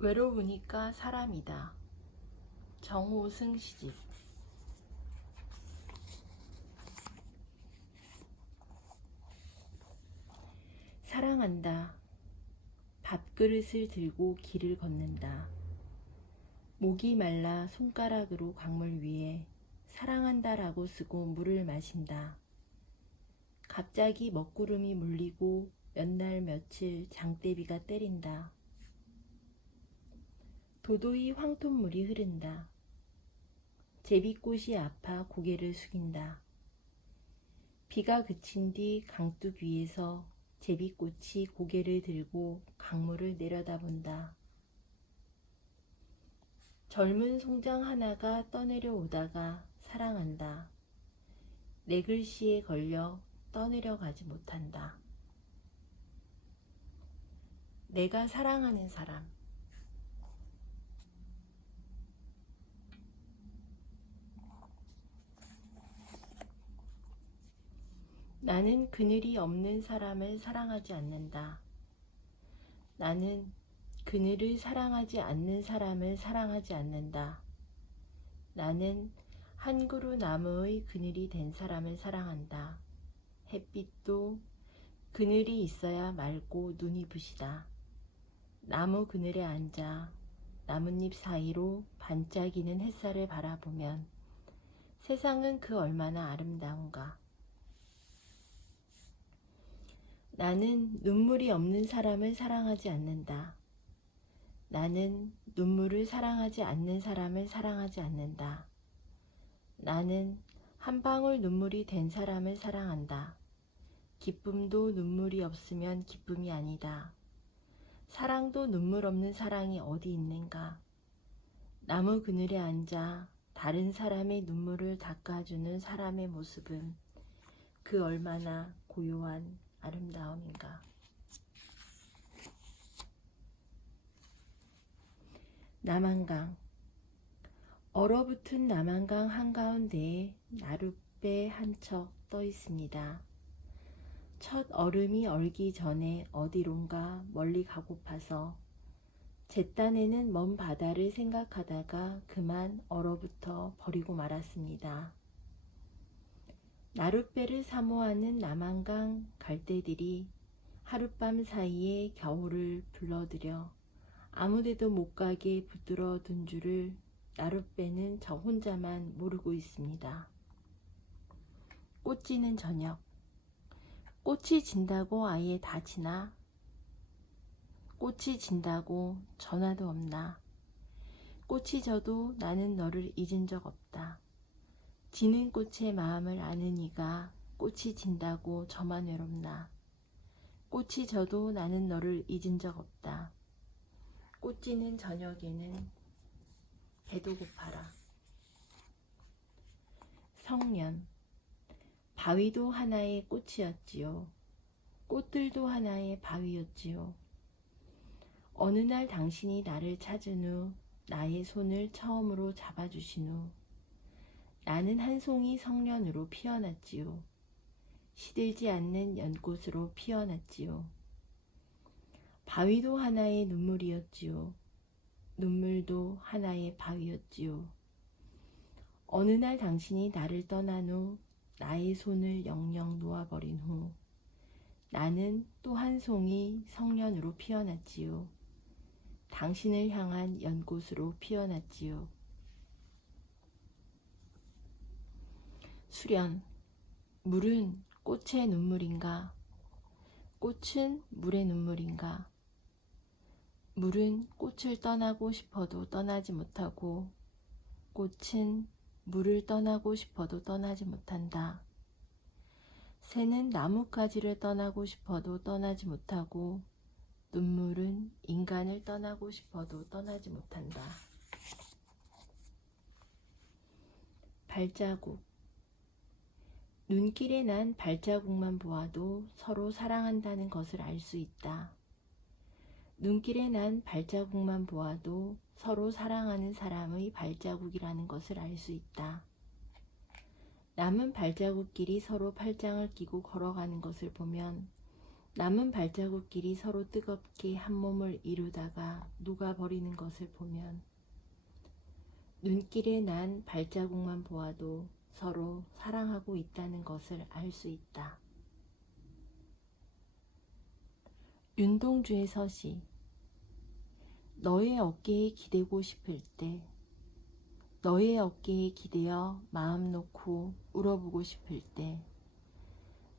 외로우니까 사람이다. 정호승 시집. 사랑한다. 밥그릇을 들고 길을 걷는다. 목이 말라 손가락으로 강물 위에 사랑한다라고 쓰고 물을 마신다. 갑자기 먹구름이 물리고 몇 날 며칠 장대비가 때린다. 도도히 황토물이 흐른다. 제비꽃이 아파 고개를 숙인다. 비가 그친 뒤 강둑 위에서 제비꽃이 고개를 들고 강물을 내려다본다. 젊은 송장 하나가 떠내려 오다가 사랑한다. 내 글씨에 걸려 떠내려가지 못한다. 내가 사랑하는 사람. 나는 그늘이 없는 사람을 사랑하지 않는다. 나는 그늘을 사랑하지 않는 사람을 사랑하지 않는다. 나는 한 그루 나무의 그늘이 된 사람을 사랑한다. 햇빛도 그늘이 있어야 맑고 눈이 부시다. 나무 그늘에 앉아 나뭇잎 사이로 반짝이는 햇살을 바라보면 세상은 그 얼마나 아름다운가. 나는 눈물이 없는 사람을 사랑하지 않는다. 나는 눈물을 사랑하지 않는 사람을 사랑하지 않는다. 나는 한 방울 눈물이 된 사람을 사랑한다. 기쁨도 눈물이 없으면 기쁨이 아니다. 사랑도 눈물 없는 사랑이 어디 있는가. 나무 그늘에 앉아 다른 사람의 눈물을 닦아주는 사람의 모습은 그 얼마나 고요한 아름다움인가. 남한강. 얼어붙은 남한강 한가운데에 나룻배 한 척 떠 있습니다. 첫 얼음이 얼기 전에 어디론가 멀리 가고파서 제 딴에는 먼 바다를 생각하다가 그만 얼어붙어 버리고 말았습니다. 나룻배를 사모하는 남한강 갈대들이 하룻밤 사이에 겨울을 불러들여 아무데도 못 가게 붙들어 둔 줄을 나룻배는 저 혼자만 모르고 있습니다. 꽃 지는 저녁. 꽃이 진다고 아예 다 지나? 꽃이 진다고 전화도 없나? 꽃이 져도 나는 너를 잊은 적 없다. 지는 꽃의 마음을 아는 이가 꽃이 진다고 저만 외롭나? 꽃이 져도 나는 너를 잊은 적 없다. 꽃 지는 저녁에는 배도 고파라. 성년. 바위도 하나의 꽃이었지요. 꽃들도 하나의 바위였지요. 어느 날 당신이 나를 찾은 후 나의 손을 처음으로 잡아주신 후 나는 한 송이 성년으로 피어났지요. 시들지 않는 연꽃으로 피어났지요. 바위도 하나의 눈물이었지요. 눈물도 하나의 바위였지요. 어느 날 당신이 나를 떠난 후 나의 손을 영영 놓아버린 후 나는 또 한 송이 성년으로 피어났지요. 당신을 향한 연꽃으로 피어났지요. 수련. 물은 꽃의 눈물인가? 꽃은 물의 눈물인가? 물은 꽃을 떠나고 싶어도 떠나지 못하고 꽃은 물을 떠나고 싶어도 떠나지 못한다. 새는 나뭇가지를 떠나고 싶어도 떠나지 못하고 눈물은 인간을 떠나고 싶어도 떠나지 못한다. 발자국. 눈길에 난 발자국만 보아도 서로 사랑한다는 것을 알 수 있다. 눈길에 난 발자국만 보아도 서로 사랑하는 사람의 발자국이라는 것을 알 수 있다. 남은 발자국끼리 서로 팔짱을 끼고 걸어가는 것을 보면 남은 발자국끼리 서로 뜨겁게 한 몸을 이루다가 녹아버리는 것을 보면 눈길에 난 발자국만 보아도 서로 사랑하고 있다는 것을 알 수 있다. 윤동주의 서시. 너의 어깨에 기대고 싶을 때, 너의 어깨에 기대어 마음 놓고 울어보고 싶을 때,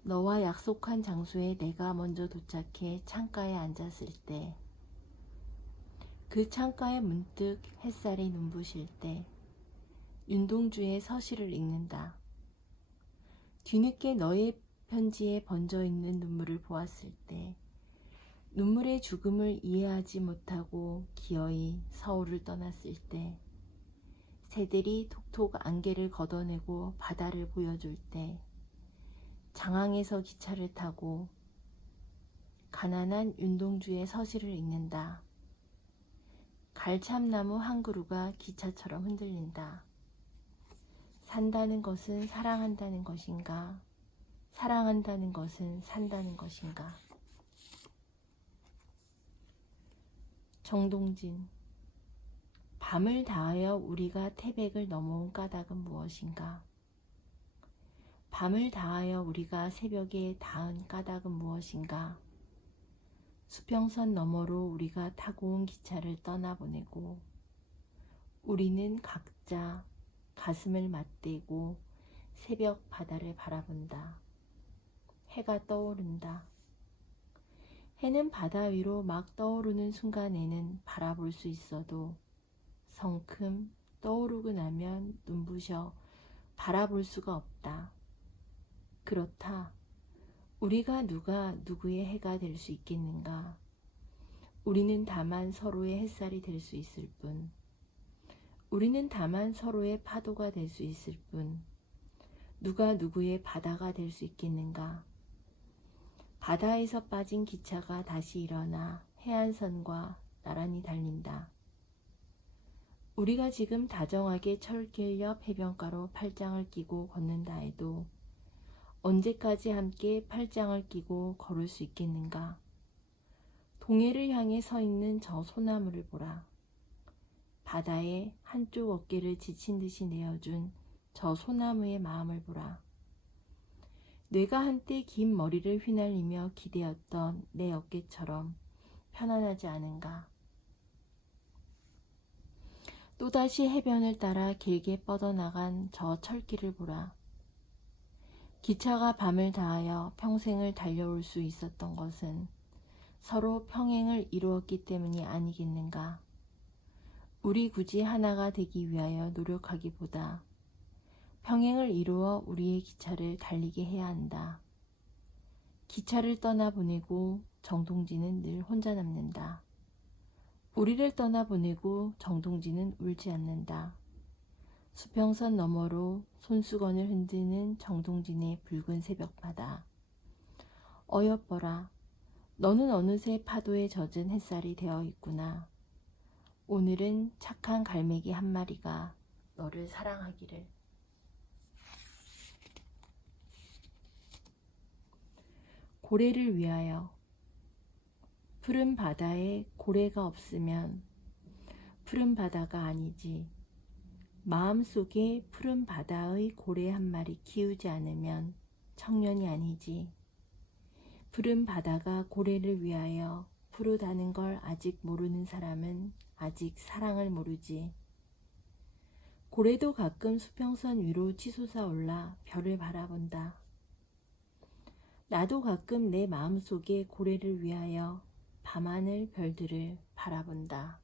너와 약속한 장소에 내가 먼저 도착해 창가에 앉았을 때, 그 창가에 문득 햇살이 눈부실 때, 윤동주의 서시를 읽는다. 뒤늦게 너의 편지에 번져있는 눈물을 보았을 때, 눈물의 죽음을 이해하지 못하고 기어이 서울을 떠났을 때, 새들이 톡톡 안개를 걷어내고 바다를 보여줄 때, 장항에서 기차를 타고 가난한 윤동주의 서시를 읽는다. 갈참나무 한 그루가 기차처럼 흔들린다. 산다는 것은 사랑한다는 것인가? 사랑한다는 것은 산다는 것인가? 정동진. 밤을 다하여 우리가 태백을 넘어온 까닭은 무엇인가? 밤을 다하여 우리가 새벽에 닿은 까닭은 무엇인가? 수평선 너머로 우리가 타고 온 기차를 떠나보내고 우리는 각자 가슴을 맞대고 새벽 바다를 바라본다. 해가 떠오른다. 해는 바다 위로 막 떠오르는 순간에는 바라볼 수 있어도 성큼 떠오르고 나면 눈부셔 바라볼 수가 없다. 그렇다. 우리가 누가 누구의 해가 될 수 있겠는가? 우리는 다만 서로의 햇살이 될 수 있을 뿐. 우리는 다만 서로의 파도가 될 수 있을 뿐. 누가 누구의 바다가 될 수 있겠는가? 바다에서 빠진 기차가 다시 일어나 해안선과 나란히 달린다. 우리가 지금 다정하게 철길 옆 해변가로 팔짱을 끼고 걷는다 해도 언제까지 함께 팔짱을 끼고 걸을 수 있겠는가? 동해를 향해 서 있는 저 소나무를 보라. 바다에 한쪽 어깨를 지친 듯이 내어준 저 소나무의 마음을 보라. 뇌가 한때 긴 머리를 휘날리며 기대었던 내 어깨처럼 편안하지 않은가? 또다시 해변을 따라 길게 뻗어나간 저 철길을 보라. 기차가 밤을 다하여 평생을 달려올 수 있었던 것은 서로 평행을 이루었기 때문이 아니겠는가? 우리 굳이 하나가 되기 위하여 노력하기보다 평행을 이루어 우리의 기차를 달리게 해야 한다. 기차를 떠나보내고 정동진은 늘 혼자 남는다. 우리를 떠나보내고 정동진은 울지 않는다. 수평선 너머로 손수건을 흔드는 정동진의 붉은 새벽바다. 어여뻐라. 너는 어느새 파도에 젖은 햇살이 되어 있구나. 오늘은 착한 갈매기 한 마리가 너를 사랑하기를. 고래를 위하여. 푸른 바다에 고래가 없으면 푸른 바다가 아니지. 마음속에 푸른 바다의 고래 한 마리 키우지 않으면 청년이 아니지. 푸른 바다가 고래를 위하여 푸르다는 걸 아직 모르는 사람은 아직 사랑을 모르지. 고래도 가끔 수평선 위로 치솟아 올라 별을 바라본다. 나도 가끔 내 마음속에 고래를 위하여 밤하늘 별들을 바라본다.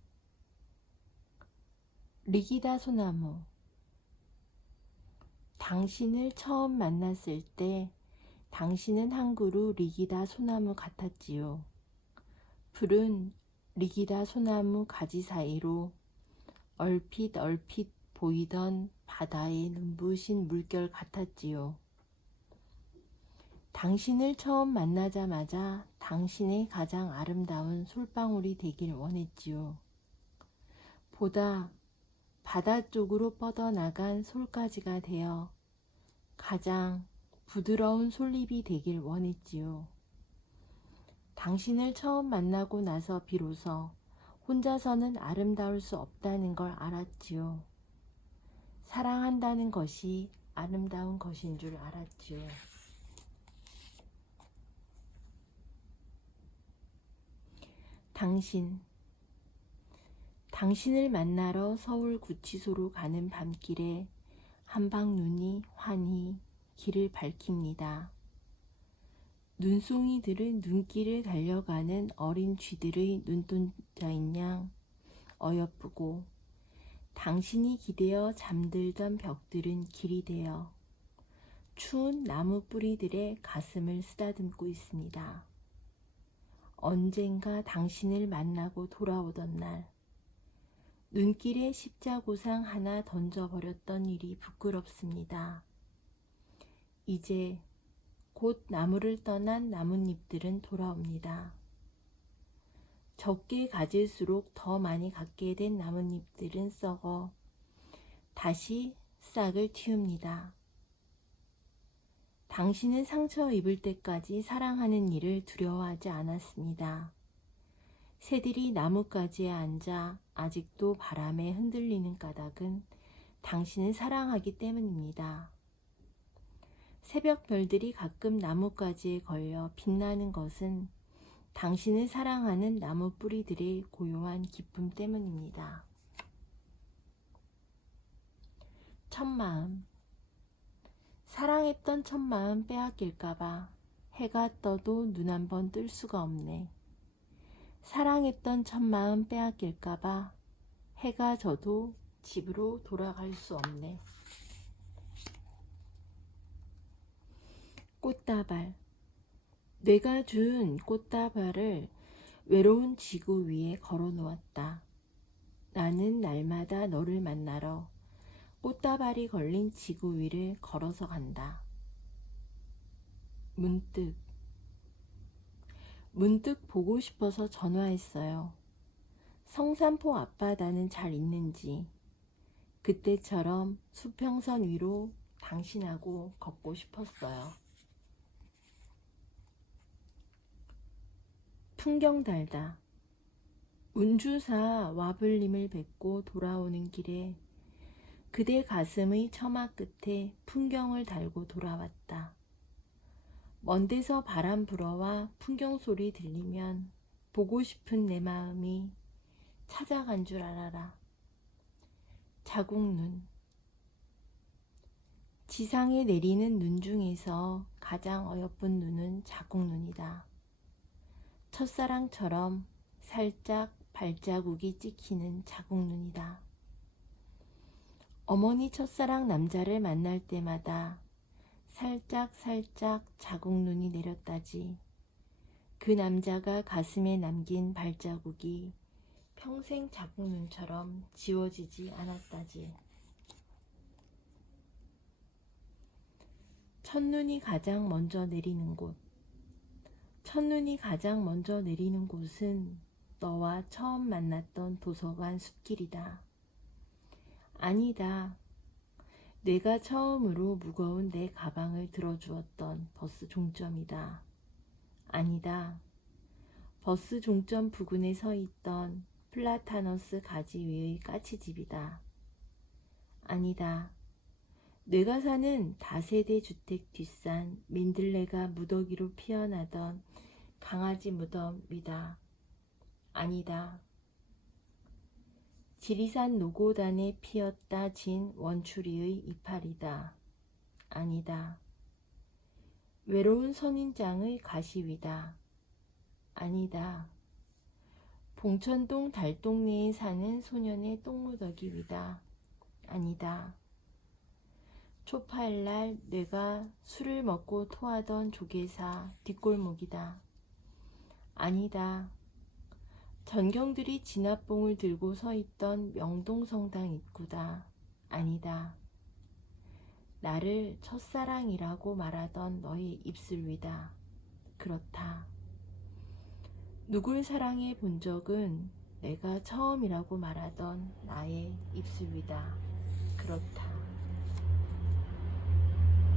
리기다 소나무. 당신을 처음 만났을 때 당신은 한 그루 리기다 소나무 같았지요. 푸른 리기다 소나무 가지 사이로 얼핏 보이던 바다의 눈부신 물결 같았지요. 당신을 처음 만나자마자 당신의 가장 아름다운 솔방울이 되길 원했지요. 보다 바다 쪽으로 뻗어나간 솔가지가 되어 가장 부드러운 솔잎이 되길 원했지요. 당신을 처음 만나고 나서 비로소 혼자서는 아름다울 수 없다는 걸 알았지요. 사랑한다는 것이 아름다운 것인 줄 알았지요. 당신을 만나러 서울 구치소로 가는 밤길에 한방 눈이 환히 길을 밝힙니다. 눈송이들은 눈길을 달려가는 어린 쥐들의 눈동자인 양 어여쁘고 당신이 기대어 잠들던 벽들은 길이 되어 추운 나무 뿌리들의 가슴을 쓰다듬고 있습니다. 언젠가 당신을 만나고 돌아오던 날 눈길에 십자고상 하나 던져버렸던 일이 부끄럽습니다. 이제 곧 나무를 떠난 나뭇잎들은 돌아옵니다. 적게 가질수록 더 많이 갖게 된 나뭇잎들은 썩어 다시 싹을 틔웁니다. 당신은 상처 입을 때까지 사랑하는 일을 두려워하지 않았습니다. 새들이 나뭇가지에 앉아 아직도 바람에 흔들리는 까닭은 당신을 사랑하기 때문입니다. 새벽 별들이 가끔 나뭇가지에 걸려 빛나는 것은 당신을 사랑하는 나무 뿌리들의 고요한 기쁨 때문입니다. 첫마음. 사랑했던 첫마음 빼앗길까봐 해가 떠도 눈 한 번 뜰 수가 없네. 사랑했던 첫마음 빼앗길까봐 해가 져도 집으로 돌아갈 수 없네. 꽃다발. 내가 준 꽃다발을 외로운 지구 위에 걸어 놓았다. 나는 날마다 너를 만나러 꽃다발이 걸린 지구 위를 걸어서 간다. 문득 보고 싶어서 전화했어요. 성산포 앞바다는 잘 있는지, 그때처럼 수평선 위로 당신하고 걷고 싶었어요. 풍경 달다. 운주사 와블님을 뵙고 돌아오는 길에 그대 가슴의 처마 끝에 풍경을 달고 돌아왔다. 먼 데서 바람 불어와 풍경 소리 들리면 보고 싶은 내 마음이 찾아간 줄 알아라. 자국눈. 지상에 내리는 눈 중에서 가장 어여쁜 눈은 자국눈이다. 첫사랑처럼 살짝 발자국이 찍히는 자국눈이다. 어머니 첫사랑 남자를 만날 때마다 살짝 자국눈이 내렸다지. 그 남자가 가슴에 남긴 발자국이 평생 자국눈처럼 지워지지 않았다지. 첫눈이 가장 먼저 내리는 곳. 첫눈이 가장 먼저 내리는 곳은 너와 처음 만났던 도서관 숲길이다. 아니다. 내가 처음으로 무거운 내 가방을 들어주었던 버스 종점이다. 아니다. 버스 종점 부근에 서 있던 플라타너스 가지 위의 까치집이다. 아니다. 내가 사는 다세대 주택 뒷산 민들레가 무더기로 피어나던 강아지 무덤이다. 아니다. 지리산 노고단에 피었다 진 원추리의 이파리다. 아니다. 외로운 선인장의 가시위다. 아니다. 봉천동 달동네에 사는 소년의 똥무더기 위다. 아니다. 초파일날 내가 술을 먹고 토하던 조계사 뒷골목이다. 아니다. 전경들이 진압봉을 들고 서 있던 명동성당 입구다. 아니다. 나를 첫사랑이라고 말하던 너의 입술 위다. 그렇다. 누굴 사랑해 본 적은 내가 처음이라고 말하던 나의 입술 위다. 그렇다.